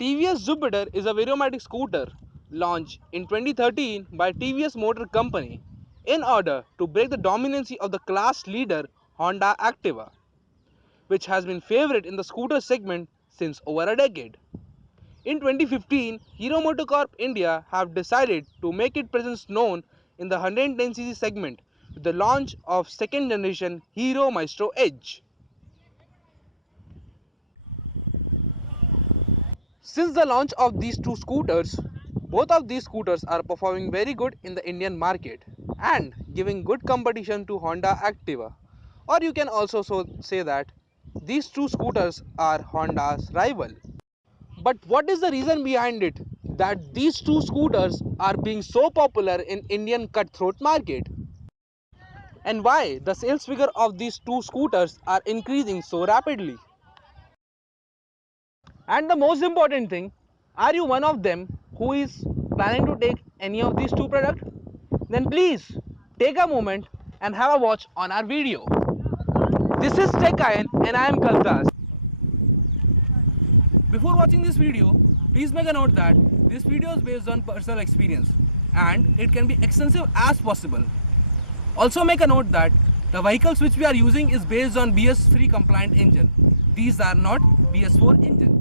TVS Jupiter is a Variomatic scooter launched in 2013 by TVS Motor Company in order to break the dominancy of the class leader Honda Activa, which has been favorite in the scooter segment since over a decade. In 2015, Hero MotoCorp India have decided to make its presence known in the 110cc segment with the launch of second generation Hero Maestro Edge. Since the launch of these two scooters, both of these scooters are performing very good in the Indian market and giving good competition to Honda Activa. Or you can also say that these two scooters are Honda's rival. But what is the reason behind it that these two scooters are being so popular in Indian cutthroat market? And why the sales figure of these two scooters are increasing so rapidly? And the most important thing, are you one of them who is planning to take any of these two products? Then please take a moment and have a watch on our video. This is Tech Iron and I am Kaltas. Before watching this video, please make a note that this video is based on personal experience and it can be extensive as possible. Also make a note that the vehicles which we are using is based on BS3 compliant engine. These are not BS4 engine.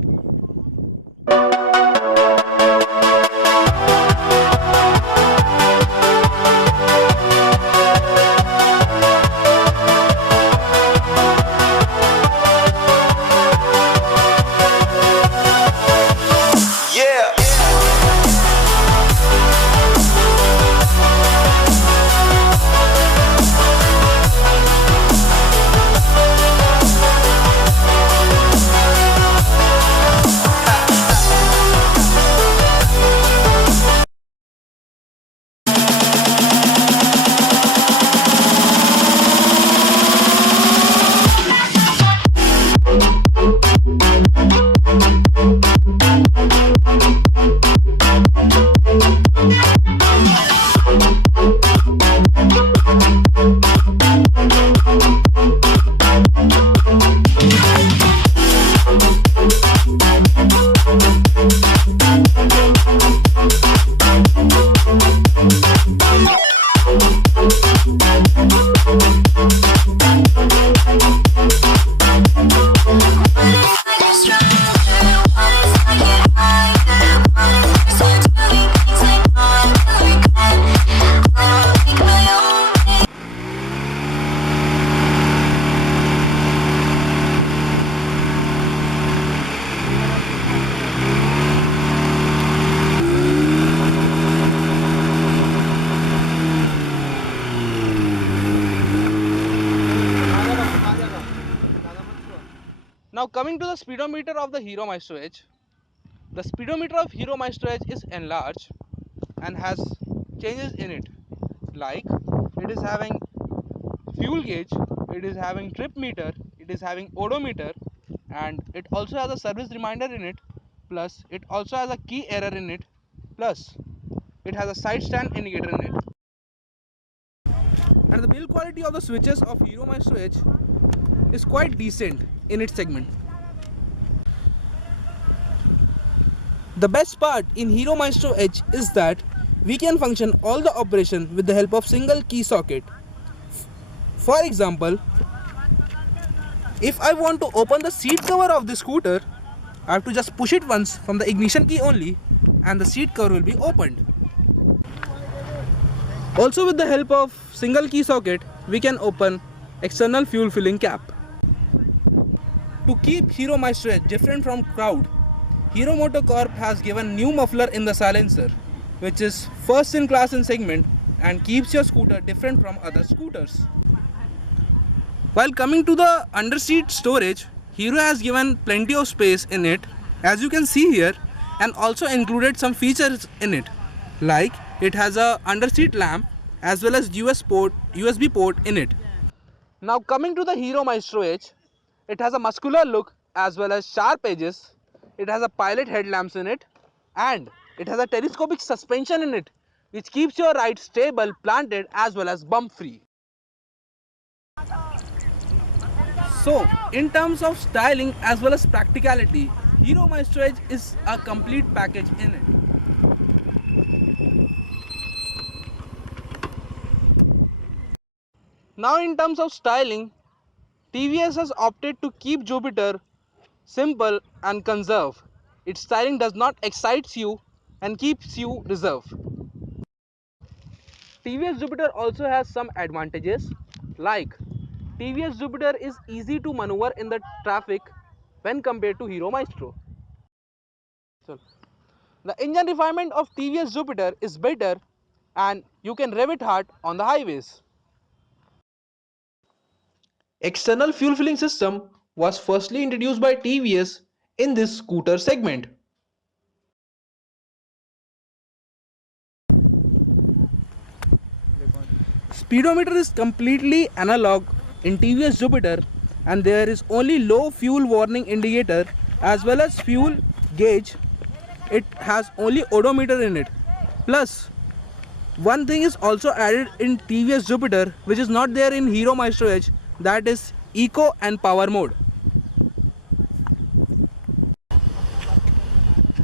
Now coming to the speedometer of the Hero Maestro Edge. The speedometer of Hero Maestro Edge is enlarged and has changes in it, like it is having fuel gauge, it is having trip meter, it is having odometer, and it also has a service reminder in it, plus it also has a key error in it, plus it has a side stand indicator in it. And the build quality of the switches of Hero Maestro Edge is quite decent in its segment. The best part in Hero Maestro Edge is that we can function all the operation with the help of single key socket. For example, if I want to open the seat cover of the scooter, I have to just push it once from the ignition key only and the seat cover will be opened. Also with the help of single key socket, we can open external fuel filling cap. To keep Hero Maestro Edge different from crowd, Hero MotoCorp has given new muffler in the silencer, which is first in class in segment and keeps your scooter different from other scooters. While coming to the underseat storage, Hero has given plenty of space in it, as you can see here, and also included some features in it, like it has a underseat lamp as well as USB port in it. Now coming to the Hero Maestro Edge, it has a muscular look as well as sharp edges. It has a pilot headlamps in it and it has a telescopic suspension in it, which keeps your ride stable, planted as well as bump free. So in terms of styling as well as practicality, Hero Maestro Edge is a complete package in it. Now in terms of styling, TVS has opted to keep Jupiter simple and conserve. Its styling does not excite you and keeps you reserved. TVS Jupiter also has some advantages like TVS Jupiter is easy to maneuver in the traffic when compared to Hero Maestro. So, the engine refinement of TVS Jupiter is better and you can rev it hard on the highways. External fuel filling system was firstly introduced by TVS in this scooter segment. Speedometer is completely analog in TVS Jupiter and there is only low fuel warning indicator as well as fuel gauge. It has only odometer in it. Plus, one thing is also added in TVS Jupiter which is not there in Hero Maestro Edge, that is Eco and Power mode.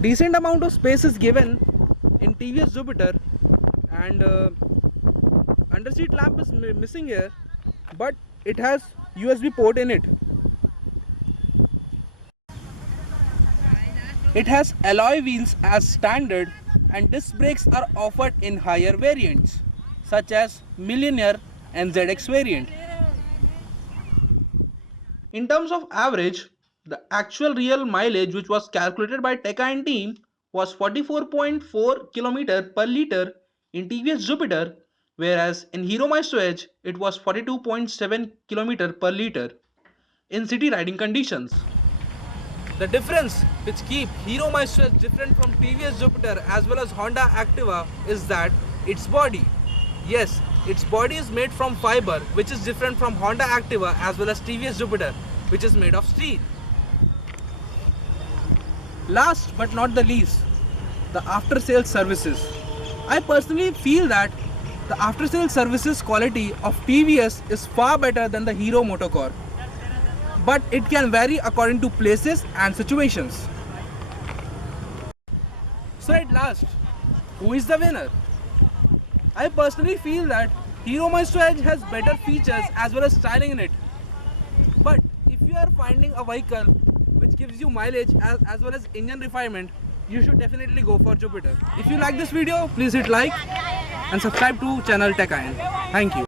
Decent amount of space is given in TVS Jupiter and underseat lamp is missing here, but it has USB port in it. It has alloy wheels as standard and disc brakes are offered in higher variants such as Millionaire and ZX variant. In terms of average, the actual real mileage which was calculated by Teka and team was 44.4 km per liter in TVS Jupiter, whereas in Hero Maestro Edge it was 42.7 km per liter in city riding conditions. The difference which keep Hero Maestro Edge different from TVS Jupiter as well as Honda Activa is that its body. Yes, its body is made from fiber which is different from Honda Activa as well as TVS Jupiter which is made of steel. Last but not the least, the after sales services. I personally feel that the after sales services quality of TVS is far better than the Hero Motocorp, but it can vary according to places and situations. So at last, who is the winner? I personally feel that Hero Maestro Edge has better features as well as styling in it. But if you are finding a vehicle which gives you mileage as well as engine refinement, you should definitely go for Jupiter. If you like this video, please hit like and subscribe to channel Tech Iron. Thank you.